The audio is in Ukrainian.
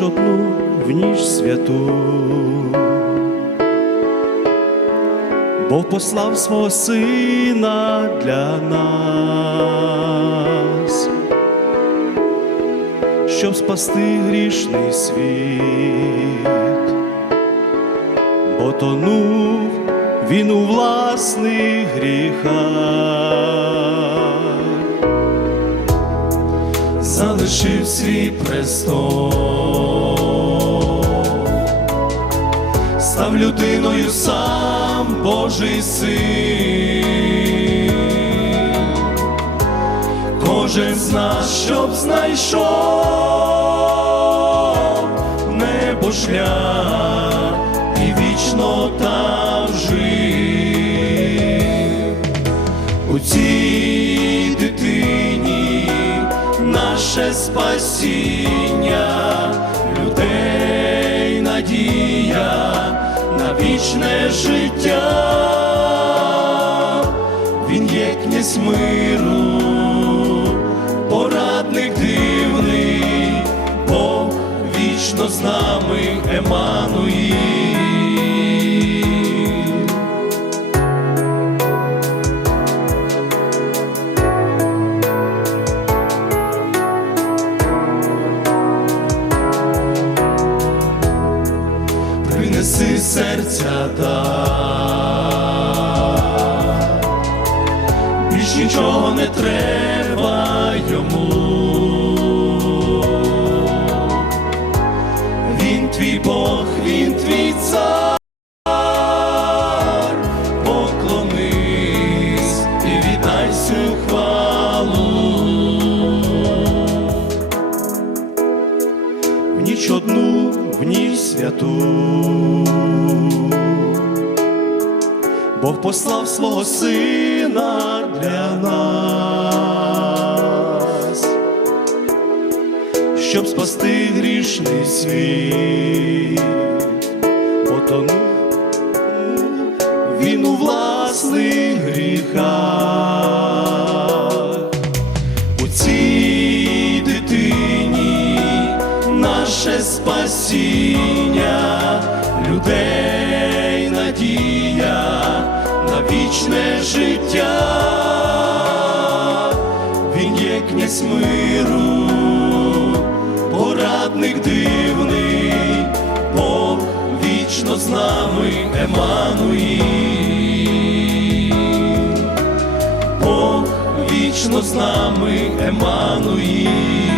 в ніч святу, Бог послав свого сина для нас, щоб спасти грішний світ, бо тонув він у власних гріхах. Залишив свій престол, став людиною сам Божий син, кожен з нас, щоб знайшов небо шлях і вічно там жив. У цій дитині наше спасіння, вічне життя, він є князь миру, порадник дивний, Бог вічно з нами Емануїл. Принеси серця та більш нічого не треба йому. Він твій Бог, він твій цар, в ніч одну, в ніч святу. Бог послав свого сина для нас, щоб спасти грішний світ, потонув він у власних гріхах наше спасіння, людей надія на вічне життя, він є князь миру, порадник дивний, Бог вічно з нами Емануїл. Бог вічно з нами Емануїл.